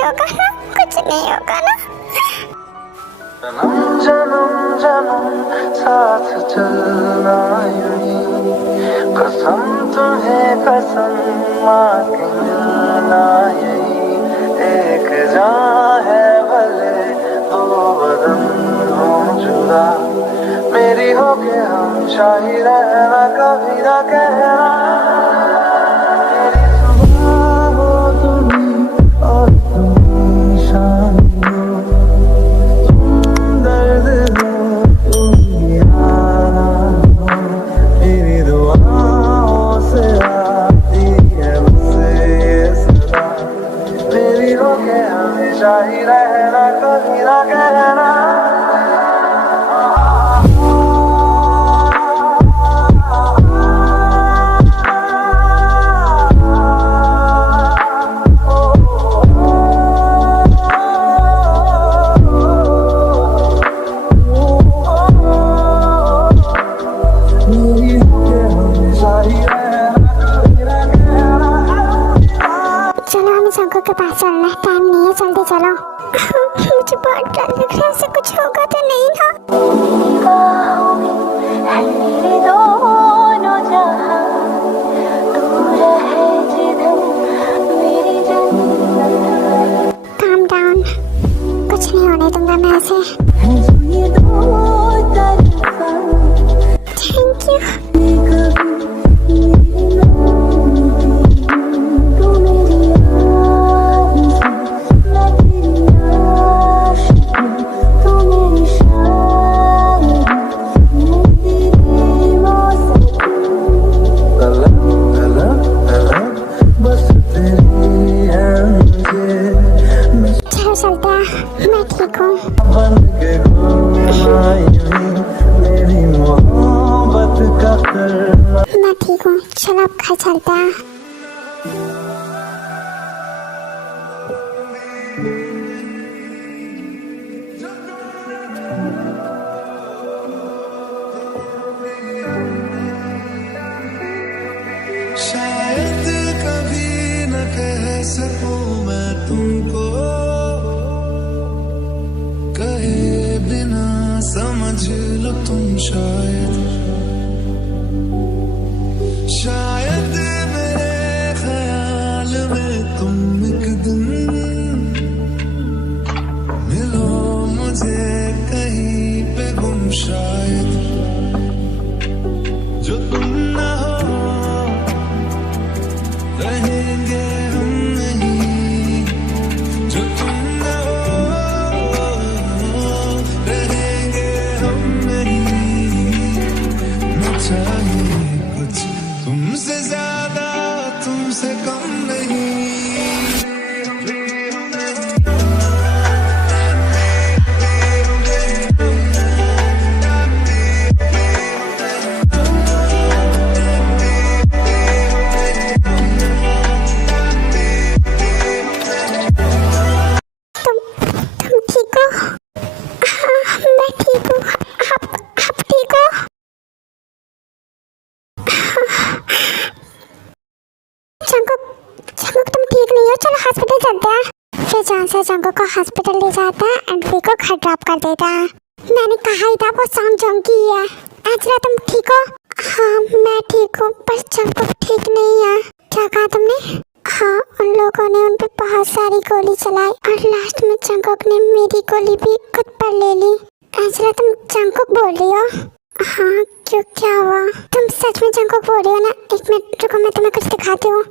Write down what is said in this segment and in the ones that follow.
नहीं होगा ना, कुछ नहीं होगा ना। जन्म जन्म जन्म साथ चलना यूं, कसम तुम्हें कसम माँ के मिलना यही, एक जान है भले दो बदन हो जुदा, मेरी हो के हम शाही रहना कभी ना कहना, मेरी सुबह हो तुम्ही और तुम शाम हो, तुम दर्द हो तुम यारा हो, मेरी दुआओं से आती है बस ये सदा, मेरी हो के हमेशा ही रहना कभी ना कहना। चलो हमें जंको के पास चलना है, टाइम नहीं है, जल्दी चलो। मुझे बहुत डर लग रहा है, ऐसे कुछ होगा तो नहीं ना। मेरे दोनों जहां, दूर है जिधर मेरी जन्नत। Calm down, कुछ नहीं होने दूंगा मैं ऐसे। Thank you. चलते हैं, मैं ठीक हूँ। मैं ठीक हूँ, चलो अब घर चलते हैं। शायद कभी न कह सकूं मैं तुमको, कहे बिना समझ लो तुम शायद, शायद मेरे ख्याल में तुम एक दिन मिलो मुझे कहीं पे गुम, शायद जो तुम ना हो रहेंगे हम नहीं, जो तुम ना हो रहेंगे हम नहीं, न चाहिए कुछ तुमसे ज्यादा तुमसे कम नहीं। ठीक हो? हाँ, मैं ठीक हूँ। आप ठीक हो? जंको तुम ठीक नहीं हो, चलो हॉस्पिटल चलते हैं। फिर जहाँ से जंको को हॉस्पिटल ले जाता है एंड वी को घर ड्रॉप कर देता है। मैंने कहा ही था वो सॉन्ग जंकी ही है। अंजना तुम ठीक हो? हाँ मैं ठीक हूँ, पर जंको ठीक नहीं है। क्या कहा तुमने? हाँ, उन लोगों ने उन पे बहुत सारी गोली चलाई और लास्ट में जंकुक ने मेरी गोली भी खुद पर ले ली। अंजना तुम जंकुक बोल रही हो? हाँ क्यों, क्या हुआ? तुम सच में जंकुक बोल रही हो ना? एक मिनट रुको, मैं तुम्हें कुछ दिखाती हूँ।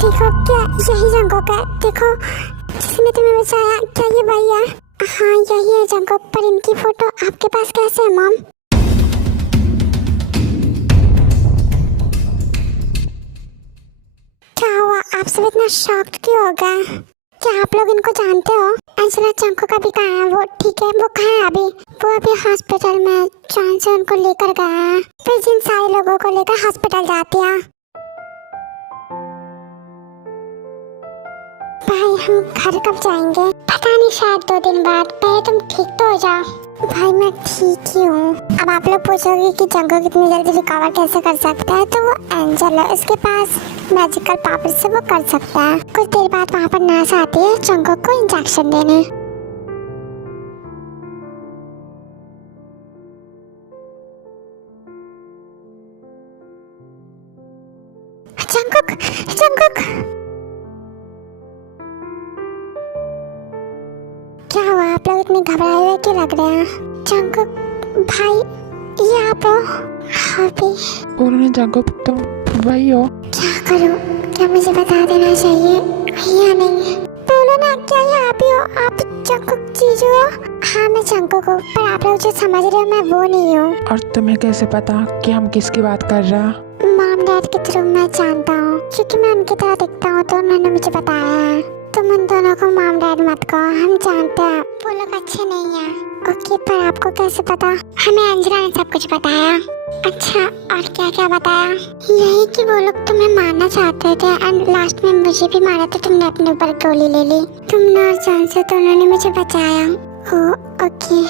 देखो, क्या यही जंकुक है? देखो, जिसने तुम्हें बचाया, क्या ये वही है? हाँ यही है जंकुक, पर इनकी फोटो आपके पास कैसे है मॉम? क्या हुआ, आप सब इतना शॉक्ड क्यों हो गए? क्या आप लोग इनको जानते हो? अंजना जंकुक अभी कहाँ है? वो ठीक है, वो कहाँ है अभी? वो अभी हॉस्पिटल में, जॉन से उनको लेकर गया है। फिर जिन सारे लोगों को लेकर हॉस्पिटल जाती है। भाई हम घर कब जाएंगे? पता नहीं, शायद 2 दिन बाद। पहले तुम ठीक तो हो जाओ। भाई मैं ठीक ही हूँ। अब आप लोग पूछोगे कि जंगकुक इतनी जल्दी रिकवर कैसे कर सकता है, तो वो एंजल है, उसके पास मैजिकल पावर से वो कर सकता है। कुछ देर बाद वहाँ पर नर्स आती है जंगकुक को इंजेक्शन देने। जंगकुक, जंगकुक, क्या हुआ? आप लोग इतने घबराए हुए क्यों लग रहे हैं? जंगकुक भाई, ये आप हो? अभी बोलो ना जंगकुक, तुम वही हो? क्या करूं? क्या मुझे बता देना चाहिए या नहीं? बोलो ना, क्या ये आप ही हो? आप जंगकुक जीजू हो? हाँ मैं जंगकुक हूँ, पर आप लोग जो समझ रहे हो मैं वो नहीं हूँ। और तुम्हें कैसे पता कि हम किसकी बात कर रहे हैं? मॉम डैड के थ्रू मैं जानता हूँ, क्योंकि मैं उनकी तरह दिखता हूँ तो उन्होंने मुझे बताया है। तुम उन दोनों को मॉम डैड मत कहो, हम जानते हैं वो लोग अच्छे नहीं हैं। ओके, पर आपको कैसे पता? हमें अंजना ने सब कुछ बताया। अच्छा, और क्या क्या बताया? यही कि वो लोग तुम्हें मारना चाहते थे एंड लास्ट में मुझे भी मारा तो तुमने अपने ऊपर गोली ले ली। तुमने और जान से तो उन्होंने मुझे बचाया। ओके,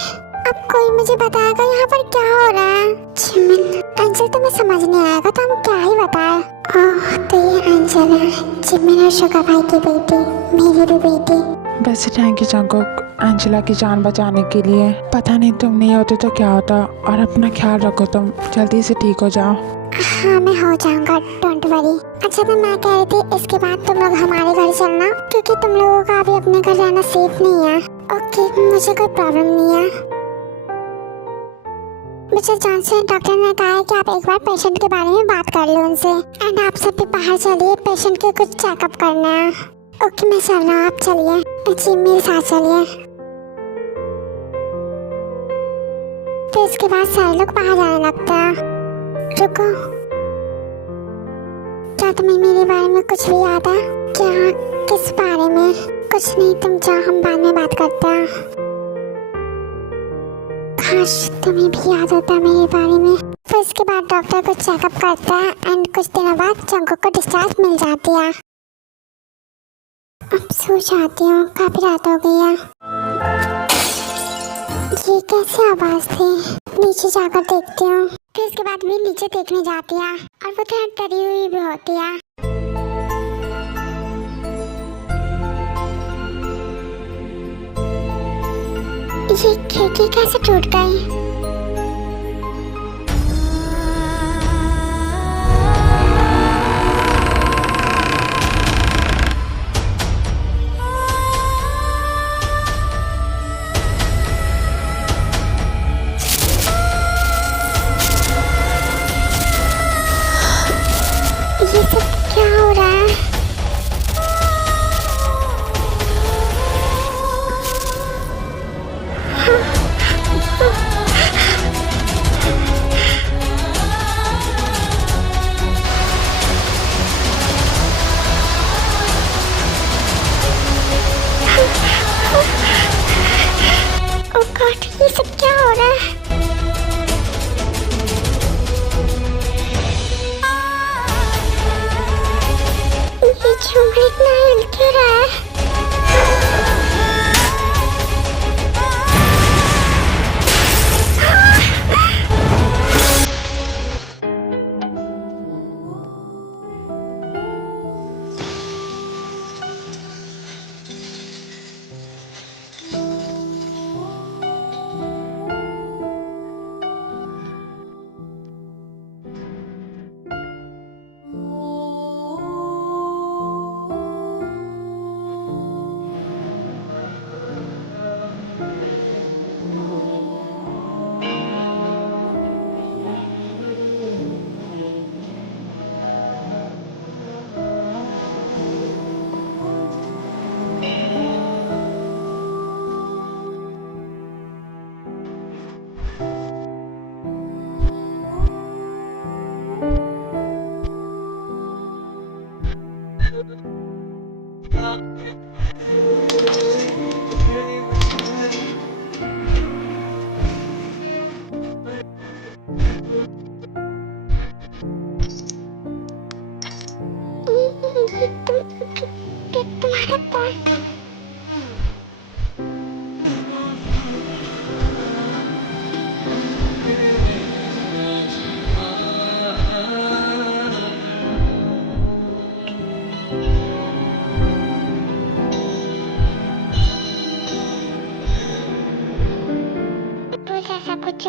अब कोई मुझे बताएगा यहाँ पर क्या हो रहा है? जिमिन, अंजल तुम्हें समझ नहीं आएगा तो हम क्या ही बताएं? ओह, तो ये अंजल है, जिमिन और शुगर भाई की बेटी, मेरी भी बेटी। वैसे थैंक यू जंगकुक, अंजला की जान बचाने के लिए। पता नहीं तुम नहीं होते तो क्या होता। और अपना ख्याल रखो, तुम जल्दी से ठीक हो जाओ। हाँ मैं हो जाऊंगा, डोंट वरी। अच्छा तो मैं कह रही थी इसके बाद तुम लोग हमारे घर चलना, क्योंकि तुम लोगों का अभी अपने घर रहना सेफ नहीं है। ओके, मुझे कोई प्रॉब्लम नहीं है। मिस्टर जॉनसन, डॉक्टर ने कहा है कि आप एक बार पेशेंट के बारे में बात कर लो उनसे एंड आप सब भी बाहर चलिए, पेशेंट के कुछ चेकअप करना है। ओके मैं चल रहा हूँ, आप चलिए। जी मेरे साथ चलिए। तो इसके बाद सारे लोग बाहर जाने लगता है। रुको, क्या तुम्हें मेरे बारे में कुछ भी याद है? क्या? किस बारे में? कुछ नहीं, तुम जाओ, हम बाद में बात करते हैं। काश तुम्हें भी याद होता मेरे बारे में। फिर इसके बाद डॉक्टर कुछ चेकअप करता है एंड कुछ दिनों बाद जंगकुक को डिस्चार्ज मिल जाती है। अब सो जाती हूँ, काफी रात हो गई है। ये कैसी आवाज थी? नीचे जाकर देखती हूँ। फिर इसके बाद भी नीचे देखने जाती है और वो थोड़ा डरी हुई भी होती है। ये खिड़की कैसे टूट गई? ये सब क्या हो रहा है? ओह गॉड, ये सब क्या हो रहा है?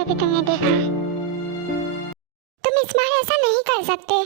भी तुमने देखा। तुम इस बार ऐसा नहीं कर सकते।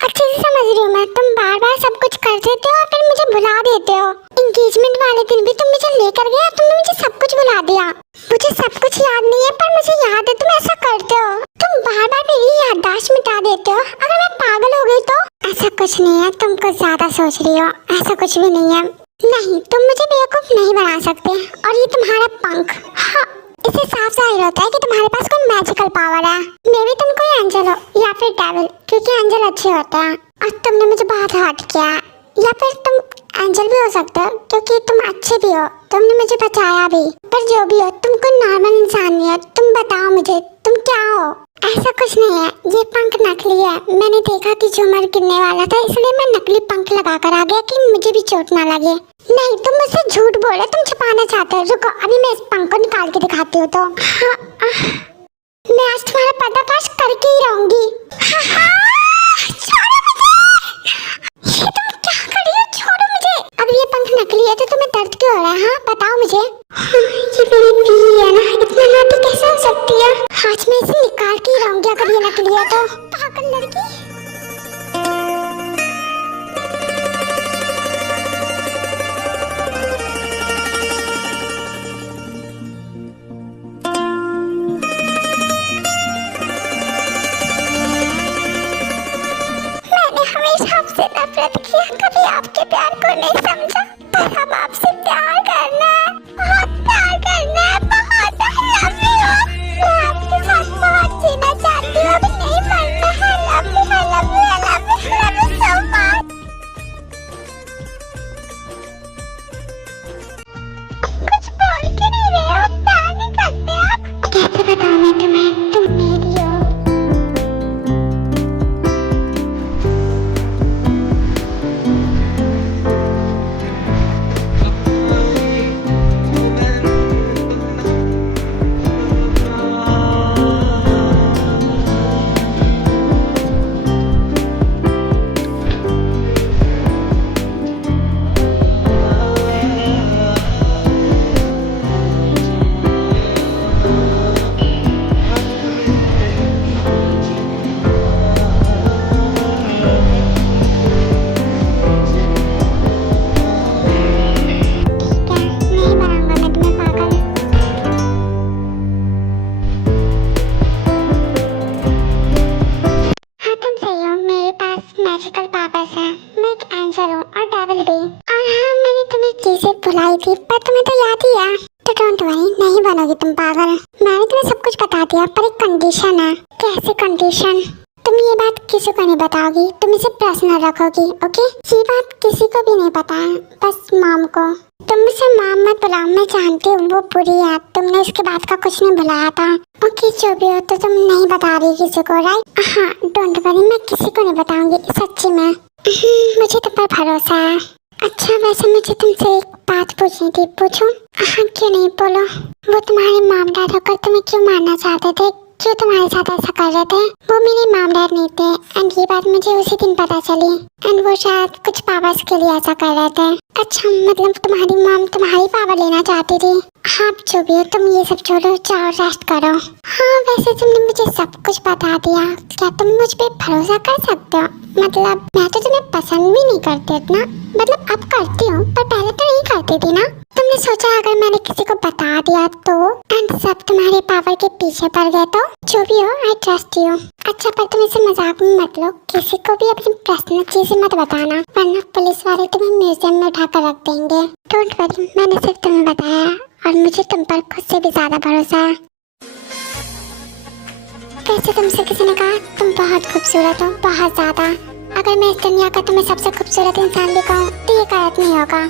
अच्छे से समझ रही हूँ मैं, तुम बार बार सब कुछ कर देते हो और फिर मुझे भुला देते हो। एंगेजमेंट वाले दिन भी तुम मुझे लेकर गए, तुमने मुझे सब कुछ भुला दिया। मुझे सब कुछ याद नहीं है पर मुझे याद है तुम ऐसा करते हो। तुम बार बार मेरी याददाश्त मिटा देते हो। अगर मैं पागल हो गई तो? ऐसा कुछ नहीं है, तुम कुछ ज्यादा सोच रही हो। ऐसा कुछ भी नहीं है। नहीं, तुम मुझे बेवकूफ नहीं बना सकते। और ये तुम्हारा पंख, हाँ, इससे साफ जाहिर होता है कि तुम्हारे पास कोई मैजिकल पावर है। मे भी तुम कोई एंजल हो या फिर डेविल, क्योंकि एंजल अच्छे होते हैं और तुमने मुझे बहुत हर्ट किया है। या फिर तुम एंजल भी हो सकते हो क्योंकि तुम अच्छे भी हो, तुमने मुझे बचाया भी। पर जो भी हो, तुम कोई नॉर्मल इंसान नहीं हो। तुम बताओ मुझे, तुम क्या हो? ऐसा कुछ नहीं है, ये पंख नकली है। मैंने देखा कि झूमर गिरने वाला था, इसलिए मैं नकली पंख लगा कर आ गया कि मुझे भी चोट ना लगे। नहीं, तुम मुझसे झूठ बोल रहे, तुम छुपाना चाहते हो। रुको, अभी मैं इस पंख को निकाल के दिखाती हूँ। तो मैं आज तुम्हारा पर्दाफाश करके ही रहूंगी। छोड़ो मुझे। ये तुम क्या कर रही हो? छोड़ो मुझे। अब ये पंख नकली है तो तुम्हें दर्द क्यों हो रहा है? हाँ, बताओ मुझे। ये मेरी बीवी है ना, इतना नाटक कैसे हो सकती है? आज मैं इसे निकाल के ही रहूंगी अगर ये नकली है तो। पागल लड़की। आपसे नफरत किया, कभी आपके प्यार को नहीं समझा, पर अब आपसे प्यार करना है, बहुत प्यार करना है, बहुत। I love you। मैं आपके साथ बहुत जीना चाहती हूँ, अभी नहीं मरना है। I love you, I love you, I love you, I love you so much। कुछ बोल क्यों नहीं रहे हो? प्यार नहीं करते आप? कैसे बताऊँ मैं तुम्हें, तुम मेरी हो। मैजिकल पावर्स है। मैं एक एंजल हूँ और डेविल भी। और हाँ, मैंने तुम्हें चीजें भुलाई थी पर तुम्हें तो याद ही है। तो डोंट वरी, नहीं बनोगी तुम पागल। मैंने तुम्हें सब कुछ बता दिया पर एक कंडीशन है। कैसे कंडीशन? तुम ये बात किसी को नहीं बताओगी, तुम इसे पर्सनल रखोगी, ओके? ये बात किसी को भी नहीं पता है, बस मॉम को। तुम मुझे मॉम मत बुलाओ, मैं जानती हूँ वो बुरी है। तुमने उसके बाद का कुछ नहीं बुलाया था। ओके, जो भी हो तो तुम नहीं बता रही किसी को, राइट? हाँ, डोंट वरी, मैं किसी को नहीं बताऊंगी, सच्ची में। मुझे तुम पर भरोसा है। अच्छा, वैसे मुझे तुमसे एक बात पूछनी थी, पूछूं? हाँ, क्यों नहीं, बोलो। वो तुम्हारे मॉम डैड होकर तुम्हें क्यों मारना चाहते थे? क्यों तुम्हारे साथ ऐसा कर रहे थे? वो मेरे मॉम डैड नहीं थे एंड ये बात मुझे उसी दिन पता चली। एंड वो शायद कुछ पावर्स के लिए ऐसा कर रहे थे। अच्छा, मतलब तुम्हारी मॉम तुम्हारी पावर लेना चाहती थी? हाँ, जो भी हो, तुम ये सब छोड़ो, जाओ रेस्ट करो। हाँ, वैसे तुमने मुझे सब कुछ बता दिया, क्या तुम मुझ पे भरोसा कर सकते हो? मतलब मैं तो तुम्हें पसंद भी नहीं करती इतना, मतलब अब करती हूँ पर पहले तो नहीं करती थी ना। तुमने सोचा अगर मैंने किसी को बता दिया तो एंड सब तुम्हारे पावर के पीछे पड़ गए तो? जो भी हो, आई ट्रस्ट यू। अच्छा, पर तुम इसे मजाक में मत लो, किसी को भी अपनी पर्सनल चीजें मत बताना, वरना पुलिस वाले तुम्हें म्यूजियम में उठा कर रख देंगे। डोंट वरी, मैंने सिर्फ तुम्हें बताया और मुझे तुम पर खुद से भी ज्यादा भरोसा है। वैसे तुमसे किसी ने कहा तुम बहुत खूबसूरत हो, बहुत ज्यादा। अगर मैं इस दुनिया का तुम्हें सबसे खूबसूरत इंसान भी कहूँ तो ये गलत नहीं होगा।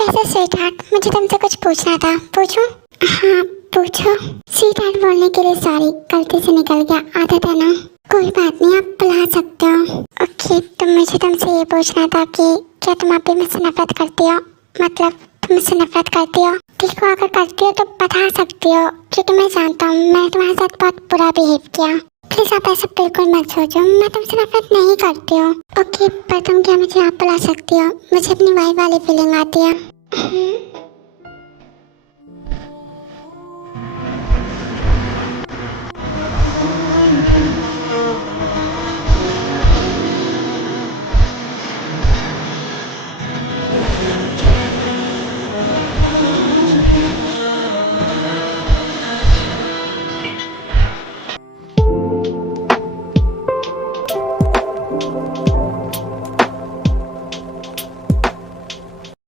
वैसे स्वीटहार्ट, मुझे तुमसे कुछ पूछना था, पूछूं? हाँ, पूछो। स्वीटहार्ट बोलने के लिए सॉरी, गलती से निकल गया, आदत है ना। कोई बात नहीं, आप बुला सकते हो। ओके, तो मुझे तुमसे ये पूछना था कि क्या तुम अभी मुझसे नफरत करती हो? मतलब तुम मुझसे नफरत करती हो? देखो, अगर करती हो तो बता सकती हो, क्योंकि मैं जानता हूँ मैंने तुम्हारे साथ बहुत बुरा बिहेव किया। प्लीज आप ऐसा बिल्कुल मत सोचो, मैं तुमसे नफरत नहीं करती हूँ। ओके, पर तुम क्या मुझे आप बुला सकती हो? मुझे अपनी वाइफ वाली फीलिंग आती है।